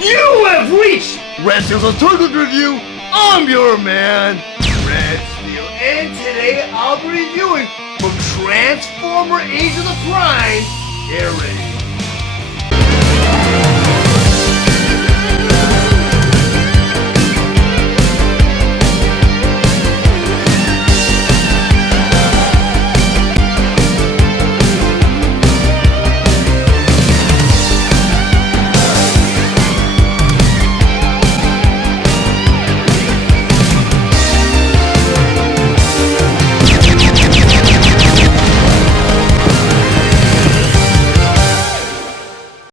You have reached Red Steele's Toilet Review. I'm your man, Red Steele, and today I'll be reviewing from Transformer Age of the Prime, Air Raid.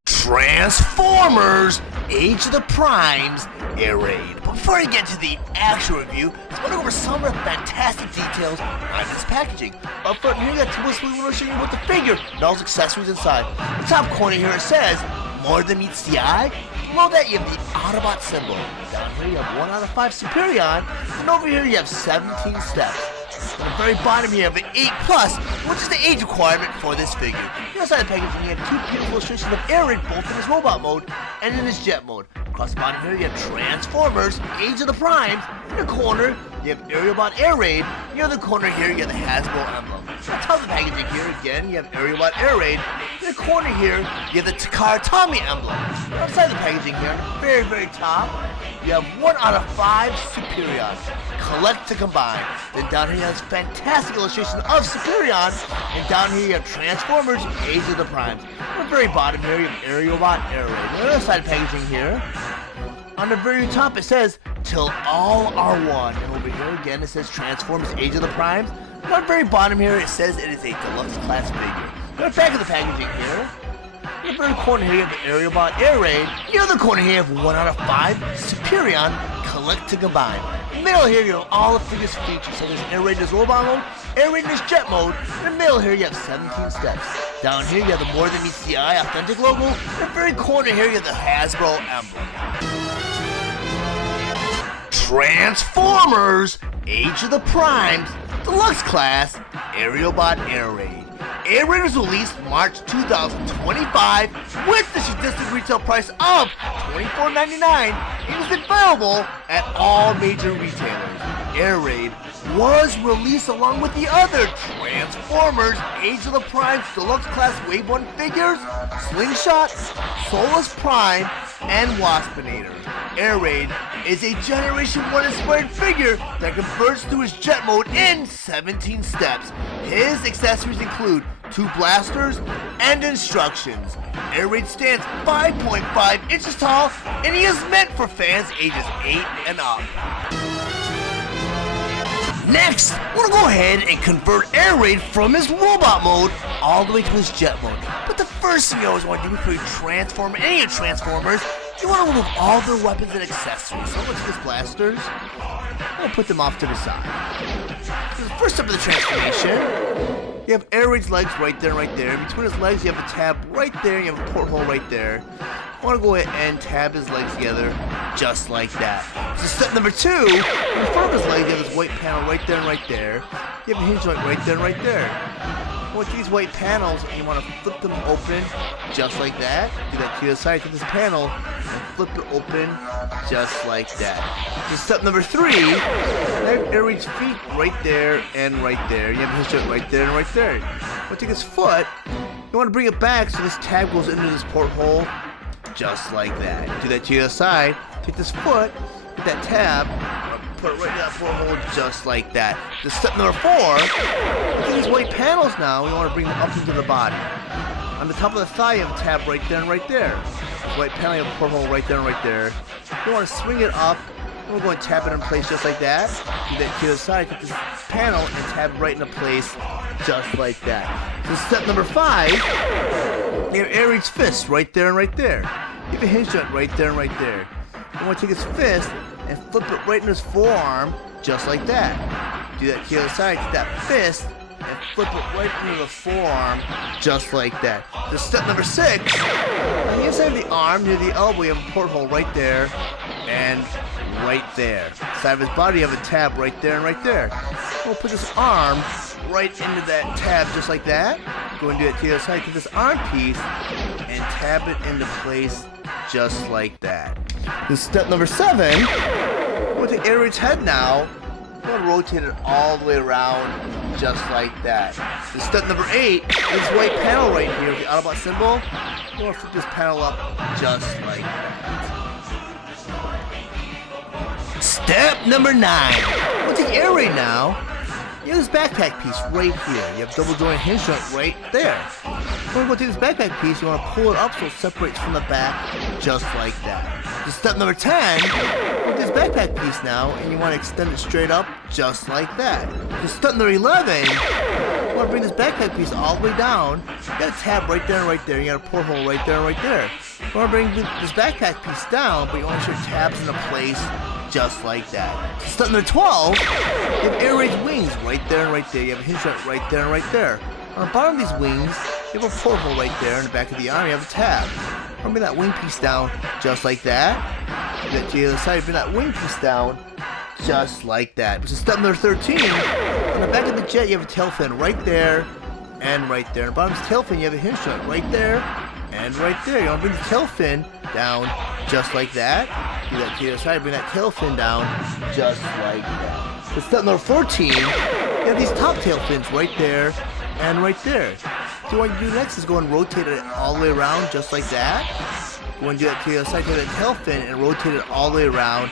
Transformers Age of the Primes Air Raid. Before I get to the actual review, let's go over some of the fantastic details on this packaging. Up front here, I want to show you what the figure and all its accessories inside. The top corner here it says, more than meets the eye. Below that you have the Aerialbot symbol. Down here you have 1 out of 5 Superion. And over here you have 17 steps. On the very bottom here you have an 8+, which is the age requirement for this figure. Inside the packaging you have 2 beautiful illustrations of Air Raid, both in his robot mode and in his jet mode. Across the bottom here you have Transformers Age of the Primes. In the corner you have Aerialbot Air Raid. In the other corner here you have the Hasbro emblem. On top of the packaging here again you have Aerialbot Air Raid. In the corner here you have the Takara Tommy emblem. Outside the packaging here, on the very top, you have 1 out of 5 Superion. Collect to combine. Then down here you have this fantastic illustration of Superion. And down here you have Transformers Age of the Primes. On the very bottom here you have Aerialbot Air Raid. On the other side of the packaging here, on the very top it says, till all are one. And over here again it says Transformers Age of the Primes. And on the very bottom here it says it is a deluxe class figure. On the back of the packaging here, in the very corner here you have the Aerialbot Air Raid. In the other corner here you have 1 out of 5 Superion. Collect to combine. In the middle here you have all the figures featured, such as Air Raid in his robot mode, Air Raid in his jet mode. In the middle here you have 17 steps. Down here you have the More Than Meets the Eye authentic logo. In the very corner here you have the Hasbro emblem. Transformers Age of the Primes Deluxe Class Aerialbot Air Raid. Air Raid was released March 2025 with the sadistic retail price of $24.99. It is available at all major retailers. Air Raid was released along with the other Transformers Age of the Primes Deluxe Class Wave 1 figures, Slingshot, Solus Prime, and Waspinator. Air Raid is a Generation 1 inspired figure that converts to his jet mode in 17 steps. His accessories include 2 blasters and instructions. Air Raid stands 5.5 inches tall and he is meant for fans ages 8 and up. Next, we're going to go ahead and convert Air Raid from his robot mode all the way to his jet mode. But the first thing you always want to do before you transform any of your Transformers, you want to remove all their weapons and accessories. So let's get blasters. We'll put them off to the side. So the first step of the transformation, you have Air Raid's legs right there and right there. Between his legs you have a tab right there, you have a porthole right there. I want to go ahead and tab his legs together just like that. So step number 2, in front of his legs you have this white panel right there and right there. You have a hinge joint right there and right there. With these white panels, you want to flip them open just like that. Do that to the side to this panel and flip it open just like that. So step number 3, you have Air Raid's feet right there and right there. You have a hinge joint right there and right there. When you take his foot, you want to bring it back so this tab goes into this porthole just like that. Do that to the other side. Take this foot, get that tab, put it right in that porthole just like that. The step number 4, with these white panels now, we want to bring them up into the body. On the top of the thigh, you have a tab right there and right there. This white panel, you have a porthole right there and right there. You want to swing it up, and we're going to tap it in place just like that. Do that to the side, take this panel and tab it right into place just like that. So step number 5, you have Air Raid's fist right there and right there. You have a hinge joint right there and right there. You want to take his fist and flip it right in his forearm just like that. Do that to the other side, take that fist and flip it right into the forearm just like that. So step number 6, on the inside of the arm near the elbow you have a porthole right there and right there. Side of his body you have a tab right there and right there. We'll put this arm right into that tab just like that. Go and do it to the other side, take this arm piece and tab it into place just like that. Then step number 7, we'll take Air Raid's head now. I'm going to rotate it all the way around, just like that. Then step number 8, this white panel right here, the Aerialbot symbol. I'm going to flip this panel up, just like that. Step number 9, we'll take Air Raid now. You have this backpack piece right here. You have double joint hinge joint right there. When we go to this backpack piece, you want to pull it up so it separates from the back, just like that. So step number 10, with this backpack piece now, and you want to extend it straight up, just like that. So step number 11, you want to bring this backpack piece all the way down. You got a tab right there and right there. You got a porthole right there and right there. You want to bring this backpack piece down, but you want to make sure tabs into place, just like that. So step number 12, you have Air Raid's wings right there and right there. You have a hinge joint right there and right there. On the bottom of these wings, you have a porthole right there. In the back of the arm, you have a tab. Bring that wing piece down, just like that. Get to the other side, bring that wing piece down, just like that. Which is step number 13. On the back of the jet, you have a tail fin right there and right there. On the bottom of the tail fin, you have a hinge joint right there and right there. You want to bring the tail fin down, just like that. Do that to the other side, bring that tail fin down, just like that. So step number 14, you have these top tail fins right there and right there. So what you want to do next is go and rotate it all the way around, just like that. You want to do that to the other side, take that tail fin and rotate it all the way around,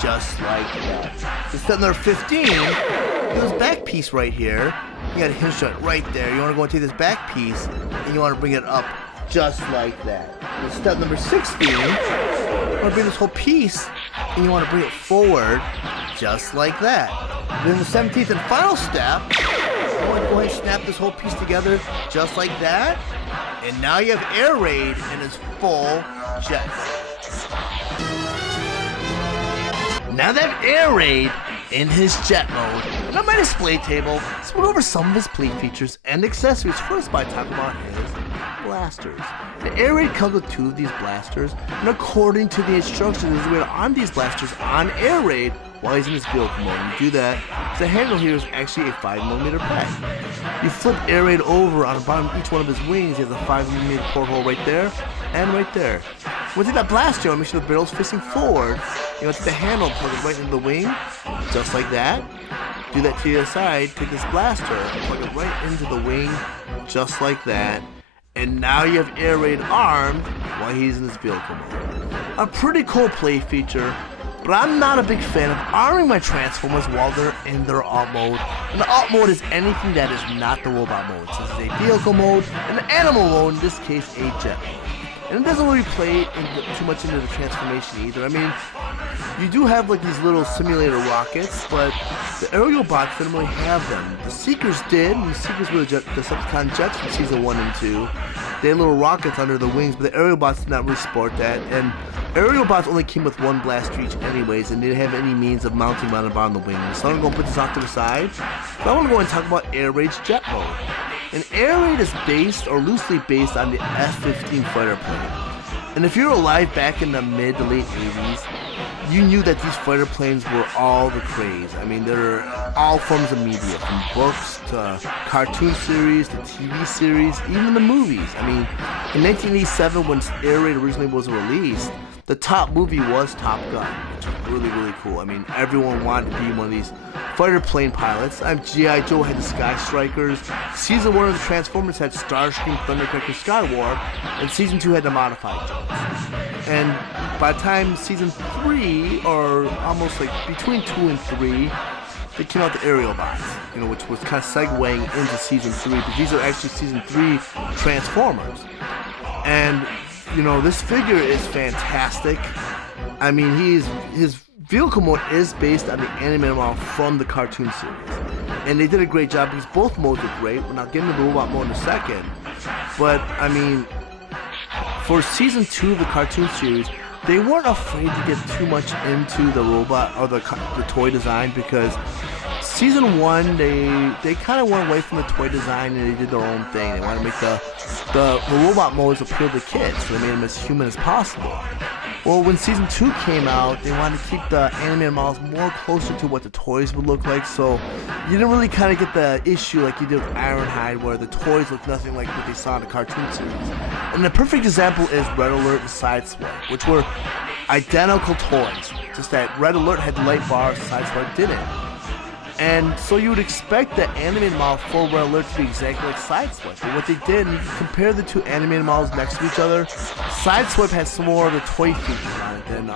just like that. So step number 15, this back piece right here, you got a hinge joint right there. You want to go and take this back piece and you want to bring it up, just like that. And step number 16, you want to bring this whole piece and you want to bring it forward, just like that. Then the 17th and final step, you want to go ahead and snap this whole piece together, just like that. And now you have Air Raid in its full jet. Now that I have Air Raid in his jet mode, and on my display table, let's go over some of his plate features and accessories. First by talking about his blasters. The Air Raid comes with 2 of these blasters, and according to the instructions, there's a way to arm these blasters on Air Raid while he's in his vehicle mode. And you do that, the handle here is actually a 5mm peg. You flip Air Raid over on the bottom of each one of his wings, he has a 5mm porthole right there and right there. When you take that blaster, you want to make sure the barrel's facing forward. You want to take the handle, plug it right into the wing, just like that. Do that to the other side, take this blaster, plug it right into the wing, just like that. And now you have Air Raid armed while he's in his vehicle mode. A pretty cool play feature, but I'm not a big fan of arming my Transformers while they're in their alt mode. And the alt mode is anything that is not the robot mode. So this is a vehicle mode and an animal mode, in this case a jet mode. And it doesn't really play too much into the transformation either. I mean, you do have like these little simulator rockets, but the Aerialbots didn't really have them. The Seekers did, and the Seekers were the Decepticon jets from season 1 and 2. They had little rockets under the wings, but the Aerialbots did not really sport that. And Aerialbots only came with 1 blaster each anyways, and they didn't have any means of mounting them on the bottom of the wings. So I'm going to put this off to the side. So I want to go and talk about Air Raid's jet mode. And Air Raid is based, or loosely based, on the F-15 fighter plane. And if you're alive back in the mid to late 80s, you knew that these fighter planes were all the craze. I mean, they're all forms of media, from books to cartoon series to TV series, even the movies. I mean, in 1987, when Air Raid originally was released, the top movie was Top Gun, which was really, really cool. I mean, everyone wanted to be one of these fighter plane pilots. G.I. Joe had the Sky Strikers. Season 1 of the Transformers had Starscream, Thundercracker, Skywarp, and Season 2 had the modified jets. And by the time Season 3, or almost like between 2 and 3, they came out the Aerialbots, you know, which was kind of segueing into Season 3, but these are actually Season 3 Transformers. And you know, this figure is fantastic. I mean, his vehicle mode is based on the animated model from the cartoon series. And they did a great job because both modes are great. We're not getting to the robot mode in a second. But, I mean, for Season 2 of the cartoon series, they weren't afraid to get too much into the robot or the toy design, because Season 1, they kind of went away from the toy design and they did their own thing. They wanted to make the robot modes appeal to kids, so they made them as human as possible. Well, when Season 2 came out, they wanted to keep the animated models more closer to what the toys would look like, so you didn't really kind of get the issue like you did with Ironhide, where the toys look nothing like what they saw in the cartoon series. And the perfect example is Red Alert and Sideswipe, which were identical toys, just that Red Alert had the light bars, Sideswipe didn't. And so you would expect the animated model for Red Alert to be exactly like Sideswipe. But what they did, and you can compare the two animated models next to each other, Sideswipe had some more of the toy features on it than,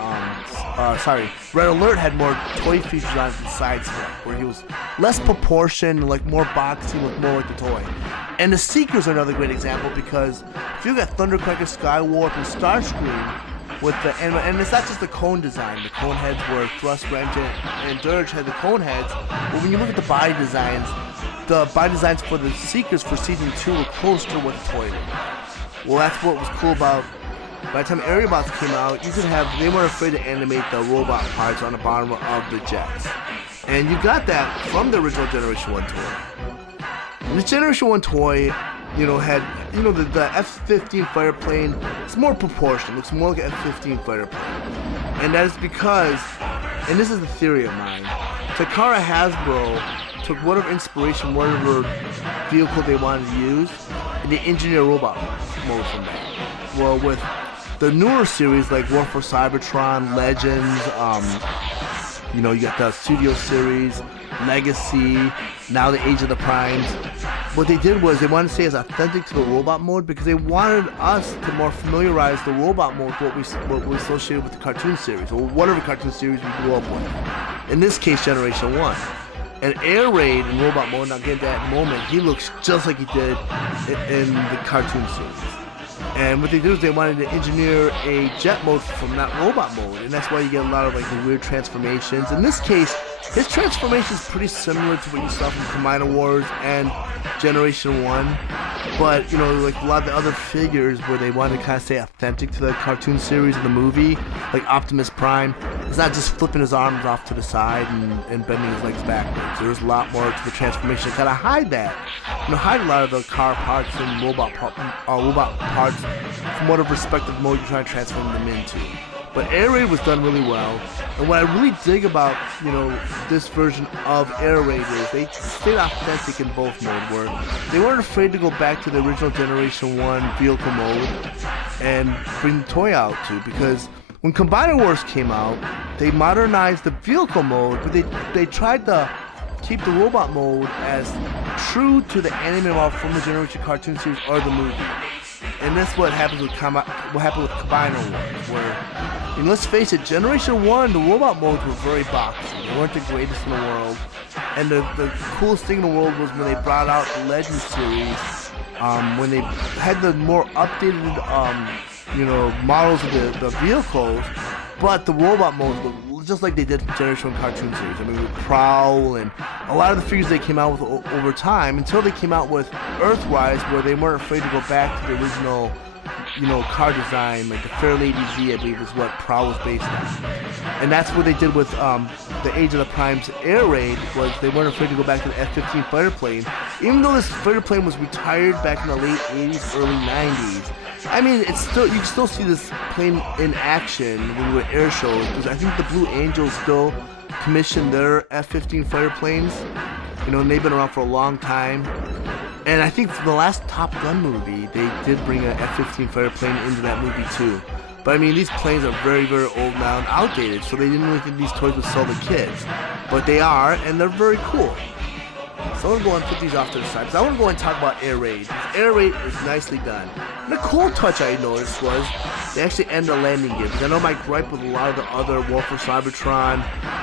Red Alert had more toy features on it than Sideswipe, where he was less proportioned, like more boxy, looked more like the toy. And the Seekers are another great example, because if you got Thundercracker, Skywarp, and Starscream, with the and it's not just the cone design. The cone heads were Thrust, Wrench, and Dirge had the cone heads. But when you look at the body designs for the Seekers for Season 2 were close to what the toy looked like. Well, that's what was cool about. By the time Aerialbots came out, they weren't afraid to animate the robot parts on the bottom of the jets. And you got that from the original Generation 1 toy. And this Generation 1 toy, had, the F-15 fighter plane, it's more proportional, looks more like an F-15 fighter plane. And that is because, and this is the theory of mine, Takara Hasbro took whatever inspiration, whatever vehicle they wanted to use, and they engineered robot mode from that. Well, with the newer series like War for Cybertron, Legends, you got the Studio Series, Legacy, now the Age of the Primes. What they did was they wanted to stay as authentic to the robot mode because they wanted us to more familiarize the robot mode with what we associated with the cartoon series, or whatever cartoon series we grew up with. In this case, Generation 1. And Air Raid in robot mode, and I'll get to that in a moment, he looks just like he did in the cartoon series. And what they did is they wanted to engineer a jet mode from that robot mode, and that's why you get a lot of the weird transformations. In this case, his transformation is pretty similar to what you saw from Combiner Wars and Generation 1, but like a lot of the other figures where they wanted to kind of stay authentic to the cartoon series and the movie, like Optimus Prime, it's not just flipping his arms off to the side and bending his legs backwards. There's a lot more to the transformation to kind of hide that, hide a lot of the car parts and robot parts from whatever respective mode you're trying to transform them into. But Air Raid was done really well, and what I really dig about, this version of Air Raid is they stayed authentic in both modes, where they weren't afraid to go back to the original Generation 1 vehicle mode and bring the toy out too, because when Combiner Wars came out, they modernized the vehicle mode, but they tried to keep the robot mode as true to the anime model from the Generation cartoon series or the movie. And that's what happened with Combiner Wars, where, let's face it, Generation 1, the robot modes were very boxy. They weren't the greatest in the world. And the coolest thing in the world was when they brought out the Legend series, when they had the more updated, models of the vehicles, but the robot modes looked just like they did from Generation 1 cartoon series. I mean, with Prowl and a lot of the figures they came out with over time, until they came out with Earthrise, where they weren't afraid to go back to the original, car design, like the Fairlady Z, I believe, is what Prowl was based on. And that's what they did with the Age of the Prime's Air Raid, was they weren't afraid to go back to the F-15 fighter plane, even though this fighter plane was retired back in the late 80s, early 90s. I mean, you can still see this plane in action when you go to air shows, because I think the Blue Angels still commission their F-15 fighter planes, and they've been around for a long time. And I think for the last Top Gun movie, they did bring an F-15 fighter plane into that movie too. But I mean, these planes are very, very old now and outdated, so they didn't really think these toys would sell the kids. But they are, and they're very cool. So I'm going to go and put these off to the side, because I want to go and talk about Air Raid. Air Raid is nicely done. And a cool touch I noticed was they actually end the landing gear. Because I know my gripe with a lot of the other War for Cybertron,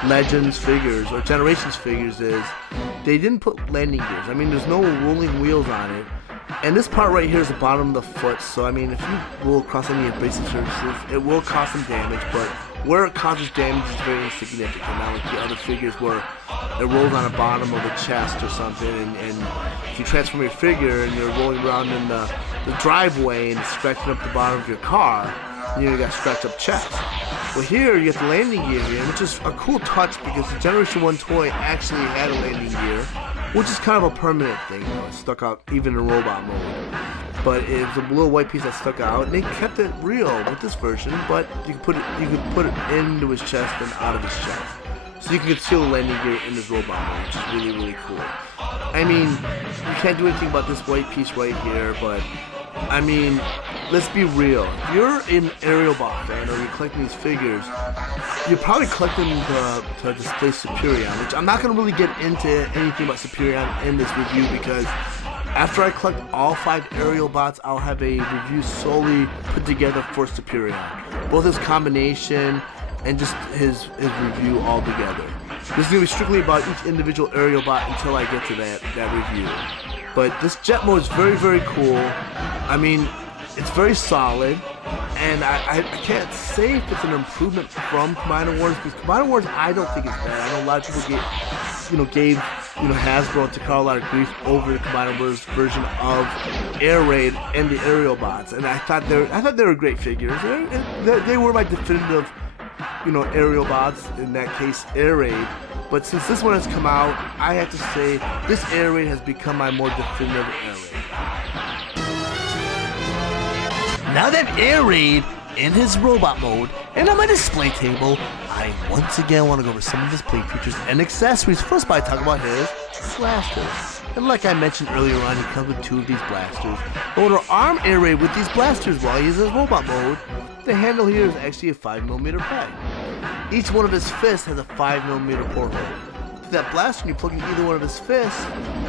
Legends figures, or Generations figures is they didn't put landing gears. I mean, there's no rolling wheels on it. And this part right here is the bottom of the foot, so I mean, if you roll across any abrasive surfaces, it will cause some damage, but where it causes damage is very insignificant. Not like the other figures where it rolls on the bottom of the chest or something, and if you transform your figure and you're rolling around in the driveway and scratching up the bottom of your car, you got scratched up chest. Well, here you get the landing gear here, which is a cool touch because the Generation 1 toy actually had a landing gear, which is kind of a permanent thing, it stuck out even in robot mode. but it was a little white piece that stuck out, and they kept it real with this version. But you could put it into his chest and out of his chest, so you can conceal the landing gear in this robot mode, which is really, really cool. I mean, you can't do anything about this white piece right here, but I mean, let's be real. If you're an Aerialbot fan or you're collecting these figures, you're probably collecting to display Superion, which I'm not going to really get into anything about Superion in this review, because after I collect all 5 Aerialbots, I'll have a review solely put together for Superion. Both his combination and just his review all together. This is going to be strictly about each individual Aerialbot until I get to that review. But this jet mode is very, very cool. I mean, it's very solid, and I can't say if it's an improvement from Combiner Wars, because Combiner Wars I don't think it's bad. I know a lot of people gave Hasbro and Takara a lot of grief over the Combiner Wars version of Air Raid and the Aerialbots, and I thought they were great figures. They were my definitive, Aerialbots, in that case Air Raid. But since this one has come out, I have to say this Air Raid has become my more definitive Air Raid. Now that Air Raid in his robot mode and on my display table, I once again want to go over some of his plate features and accessories. First, by talking about his blasters. And like I mentioned earlier on, he comes with 2 of these blasters. But to arm Air Raid with these blasters while he's in his robot mode, the handle here is actually a 5mm peg. Each one of his fists has a 5mm porthole. With that blaster, and you plug in either one of his fists,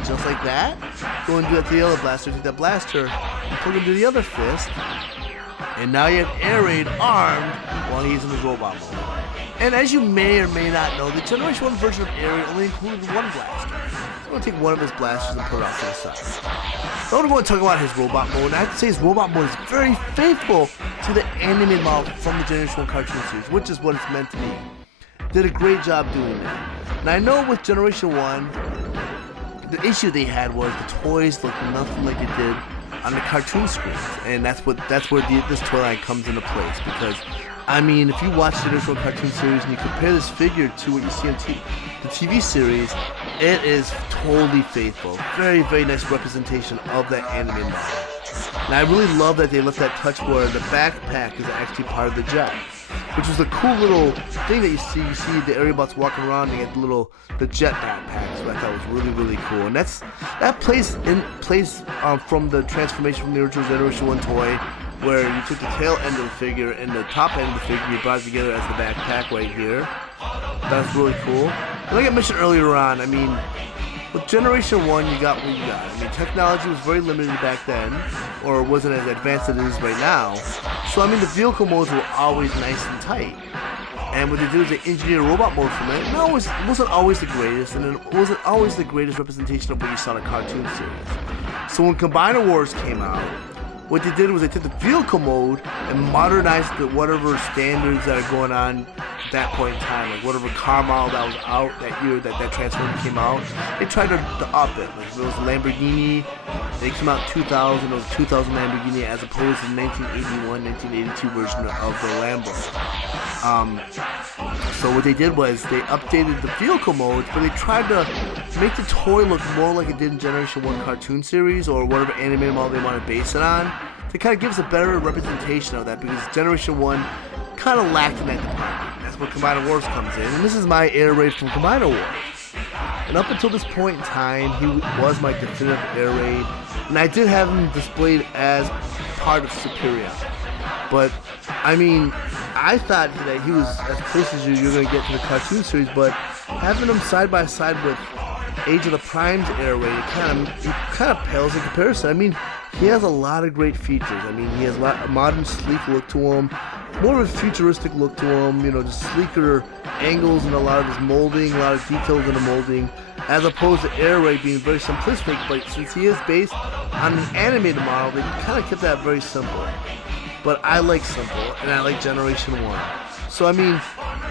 just like that. Go and do that to the other blaster, take that blaster, and plug into the other fist, and now you have Air Raid armed while he's in his robot mode. And as you may or may not know, the Generation 1 version of Air Raid only included 1 blaster. So I'm going to take one of his blasters and put it off to the side. So I'm going to go and talk about his robot mode, and I have to say his robot mode is very faithful to the animated model from the Generation 1 cartoon series, which is what it's meant to be. Did a great job doing that. And I know with Generation 1, the issue they had was the toys looked nothing like it did on the cartoon screens, and that's where this toy line comes into place. Because I mean, if you watch the original cartoon series and you compare this figure to what you see on the TV series, it is totally faithful. Very, very nice representation of that animated model. And I really love that they left that touch where the backpack is actually part of the jet, which was a cool little thing that you see. You see the Aerialbots walking around and they get the jet backpacks, which I thought was really, really cool. And that plays from the transformation from the original Generation 1 toy, where you took the tail end of the figure and the top end of the figure, you brought it together as the backpack right here. That's really cool. And like I mentioned earlier on, I mean, with Generation 1, you got what you got. I mean, technology was very limited back then, or wasn't as advanced as it is right now. So, I mean, the vehicle modes were always nice and tight. And what they did was they engineered a robot mode from it. And it wasn't always the greatest, and it wasn't always the greatest representation of what you saw in the cartoon series. So when Combiner Wars came out, what they did was they took the vehicle mode and modernized whatever standards that are going on at that point in time, like whatever car model that was out that year that Transformer came out. They tried to up it. Like if it was a Lamborghini, they came out in 2000, it was a 2000 Lamborghini as opposed to the 1981, 1982 version of the Lambo. So what they did was they updated the vehicle modes, but they tried to make the toy look more like it did in Generation 1 cartoon series or whatever animated model they want to base it on, to kind of give us a better representation of that, because Generation 1 kind of lacked in that department. That's where Combiner Wars comes in, and this is my Air Raid from Combiner Wars. And up until this point in time, he was my definitive Air Raid, and I did have him displayed as part of Superion. But, I mean, I thought that he was as close as you're going to get to the cartoon series, but having him side by side with Age of the Prime's Air Raid, it kind of pales in comparison. I mean, he has a lot of great features. I mean, he has a modern, sleek look to him, more of a futuristic look to him, just sleeker angles in a lot of his molding, a lot of details in the molding, as opposed to Air Raid being very simplistic. But since he is based on an animated model, they kind of kept that very simple. But I like simple, and I like Generation 1. So, I mean,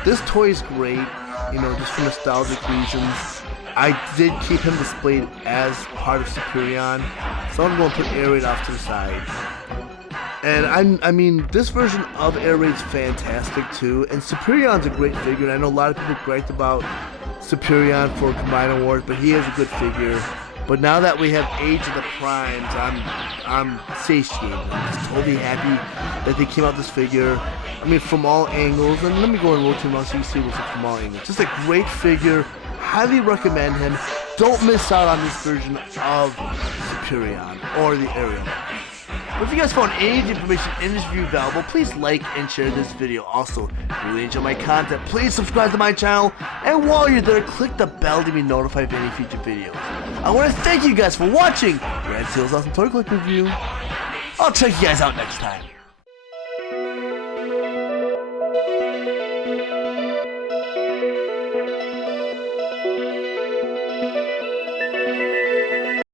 this toy is great, just for nostalgic reasons. I did keep him displayed as part of Superion, so I'm going to put Air Raid off to the side. And I mean, this version of Air Raid's fantastic too, and Superion's a great figure, and I know a lot of people griped about Superion for Combiner Wars, but he is a good figure. But now that we have Age of the Primes, I'm satiated. I'm just totally happy that they came out with this figure. I mean, from all angles. And let me go and rotate him out so you see what's up from all angles. Just a great figure. Highly recommend him. Don't miss out on this version of Superion or the Aerialbot. But if you guys found any information in this review valuable, please like and share this video. Also, if you really enjoy my content, please subscribe to my channel. And while you're there, click the bell to be notified of any future videos. I want to thank you guys for watching Red Steele's Awesome Toy Collector review. I'll check you guys out next time.